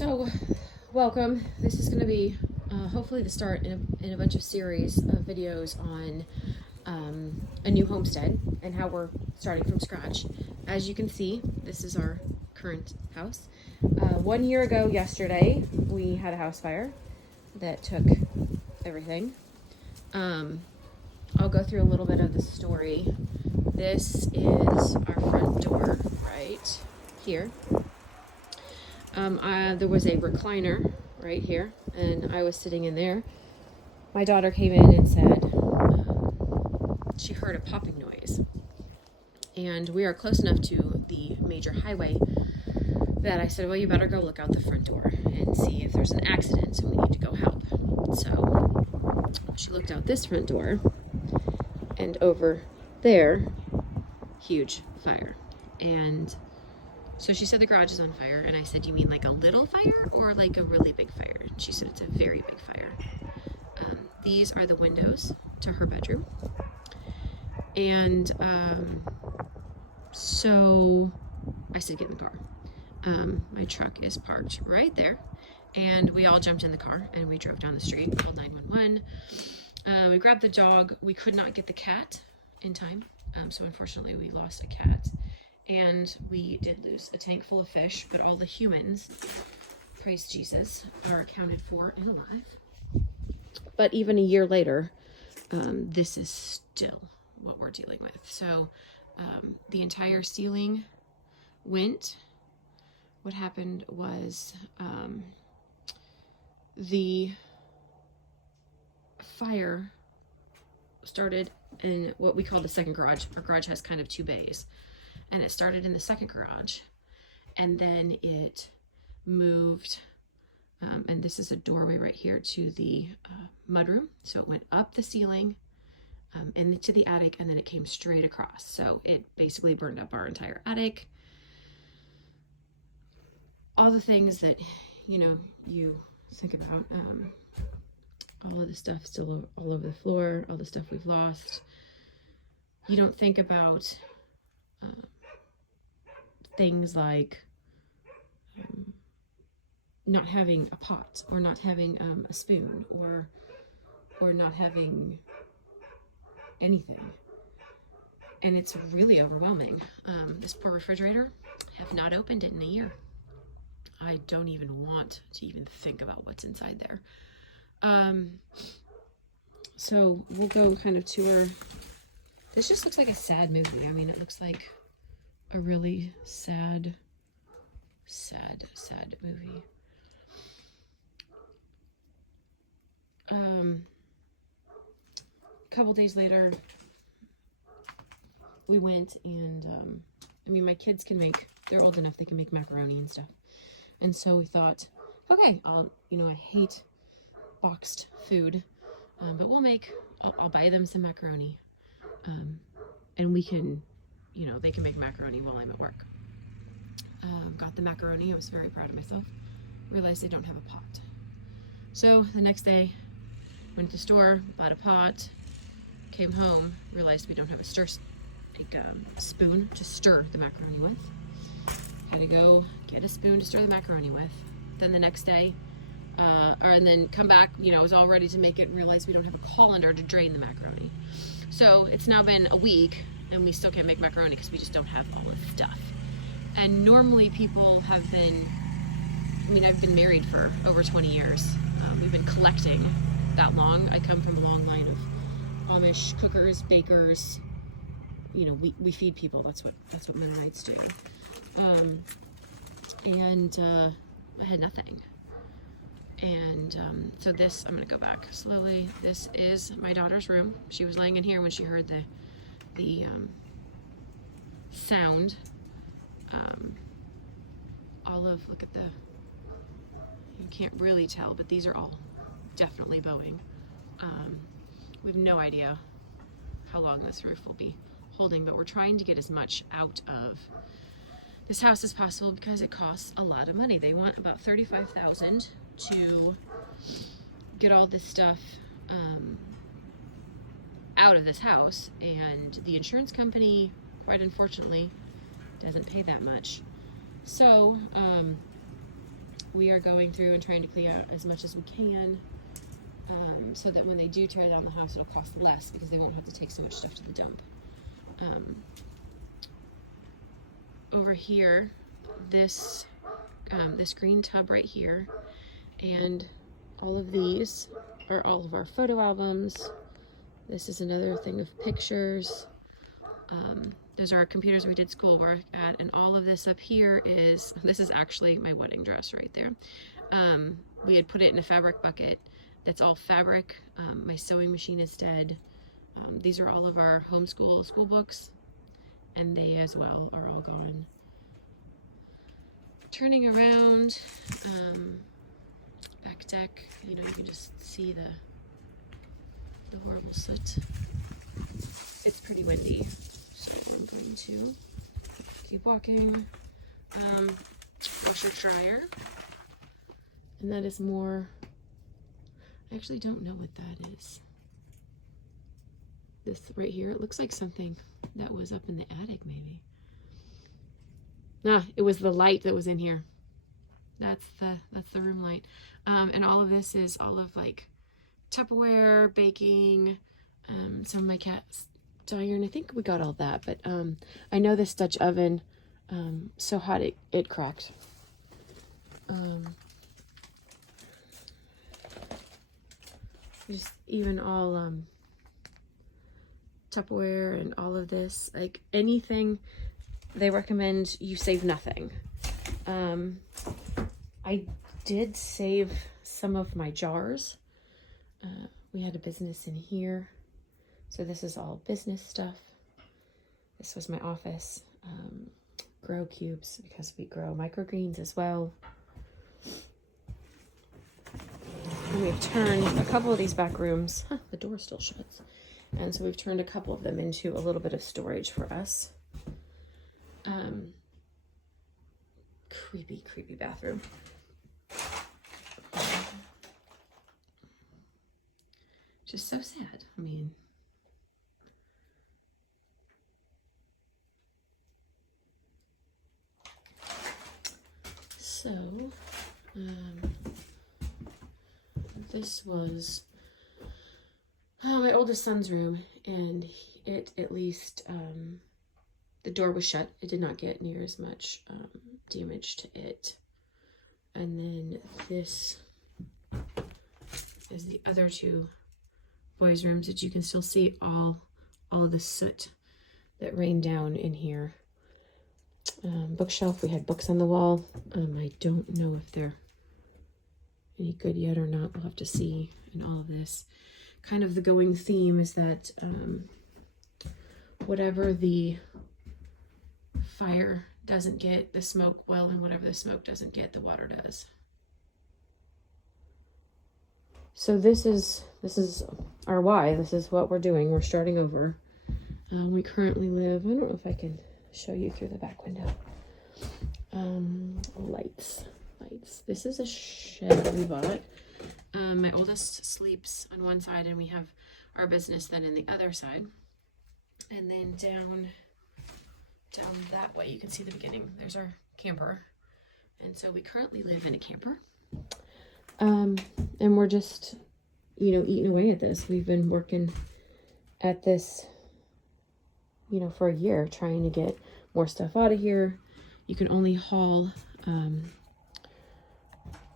So, welcome. This is going to be hopefully the start in a bunch of series of videos on a new homestead and how we're starting from scratch. As you can see, this is our current house. 1 year ago yesterday, we had a house fire that took everything. I'll go through a little bit of the story. This is our front door right here. There was a recliner right here, and I was sitting in there. My daughter came in and said she heard a popping noise. And we are close enough to the major highway that I said, well, you better go look out the front door and see if there's an accident, so we need to go help. So she looked out this front door, and over there, huge fire. And so she said the garage is on fire, and I said, you mean like a little fire or like a really big fire? And she said it's a very big fire. These are the windows to her bedroom. And so I said, get in the car. My truck is parked right there, and we all jumped in the car and we drove down the street, called 911. We grabbed the dog. We could not get the cat in time, so unfortunately we lost a cat. And we did lose a tank full of fish, but all the humans, praise Jesus, are accounted for and alive. But even a year later, this is still what we're dealing with. So the entire ceiling went. What happened was the fire started in what we call the second garage. Our garage has kind of two bays. And it started in the second garage, and then it moved, and this is a doorway right here to the mudroom. So it went up the ceiling, into the attic, and then it came straight across. So it basically burned up our entire attic. All the things that, you think about, all of the stuff still all over the floor, all the stuff we've lost. You don't think about things like not having a pot, or not having a spoon, or not having anything. And it's really overwhelming. This poor refrigerator, have not opened it in a year. I don't even want to even think about what's inside there. So we'll go kind of tour. This just looks like a sad movie. I mean, it looks like a really sad movie. A couple days later, we went and, my kids they're old enough, they can make macaroni and stuff. And so we thought, okay, I hate boxed food, but I'll buy them some macaroni. And we can, they can make macaroni while I'm at work. Got the macaroni. I was very proud of myself. Realized they don't have a pot. So the next day, went to the store, bought a pot, came home, realized we don't have a spoon to stir the macaroni with. Had to go get a spoon to stir the macaroni with. Then the next day, and then come back, was all ready to make it, and realized we don't have a colander to drain the macaroni. So it's now been a week, and we still can't make macaroni because we just don't have all the stuff. And normally people have been, I've been married for over 20 years. We've been collecting that long. I come from a long line of Amish cookers, bakers. We feed people. That's what Mennonites do. I had nothing. And so this, I'm going to go back slowly. This is my daughter's room. She was laying in here when she heard the sound. Look at you can't really tell, but these are all definitely bowing. We have no idea how long this roof will be holding, but we're trying to get as much out of this house as possible because it costs a lot of money. They want about $35,000 to get all this stuff out of this house, and the insurance company, quite unfortunately, doesn't pay that much. So we are going through and trying to clean out as much as we can, so that when they do tear down the house, it'll cost less because they won't have to take so much stuff to the dump. Over here, this green tub right here, and all of these are all of our photo albums. This is another thing of pictures. Those are our computers we did schoolwork at, and all of this up here this is actually my wedding dress right there. We had put it in a fabric bucket. That's all fabric. My sewing machine is dead. These are all of our homeschool school books, and they as well are all gone. Turning around, back deck, you know, you can just see the horrible soot. It's pretty windy, so I'm going to keep walking. Washer dryer, and that is more, I actually don't know what that is. This right here, it looks like something that was up in the attic maybe. Nah, it was the light that was in here. That's the room light. And all of this is all of like Tupperware, baking, some of my cat's iron. I think we got all that, but I know this Dutch oven, so hot it cracked. Just even all Tupperware and all of this, like anything, they recommend you save nothing. I did save some of my jars. We had a business in here, so this is all business stuff. This was my office. Grow cubes, because we grow microgreens as well. And we've turned a couple of these back rooms, the door still shuts, and so we've turned a couple of them into a little bit of storage for us. Creepy bathroom. Just so sad. I mean, so this was my oldest son's room, and it at least the door was shut. It did not get near as much damage to it. And then this is the other two boys' rooms that you can still see all of the soot that rained down in here. Bookshelf, we had books on the wall. I don't know if they're any good yet or not. We'll have to see in all of this. Kind of the going theme is that whatever the fire doesn't get, the smoke will, and whatever the smoke doesn't get, the water does. So this is our why. This is what we're doing. We're starting over. We currently live, I don't know if I can show you through the back window. Lights. This is a shed that we bought. My oldest sleeps on one side, and we have our business then in the other side. And then down that way, you can see the beginning. There's our camper. And so we currently live in a camper. And we're just, eating away at this. We've been working at this, for a year, trying to get more stuff out of here. You can only haul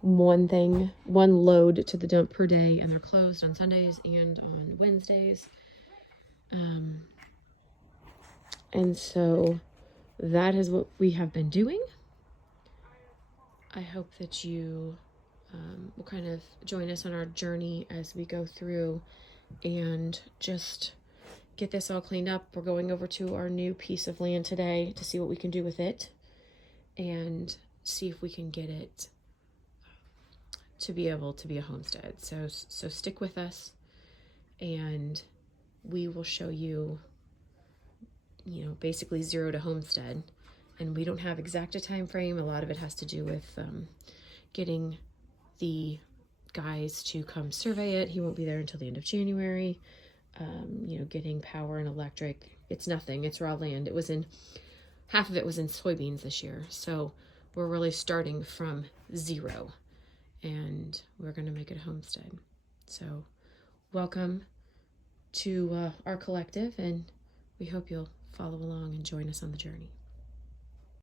one load to the dump per day, and they're closed on Sundays and on Wednesdays. And so that is what we have been doing. I hope that you will kind of join us on our journey as we go through and just get this all cleaned up. We're going over to our new piece of land today to see what we can do with it and see if we can get it to be able to be a homestead. So stick with us, and we will show you, basically zero to homestead. And we don't have exact a time frame. A lot of it has to do with getting the guys to come survey it. He won't be there until the end of January. Getting power and electric. It's nothing. It's raw land. Half of it was in soybeans this year. So we're really starting from zero, and we're going to make it a homestead. So welcome to our collective, and we hope you'll follow along and join us on the journey.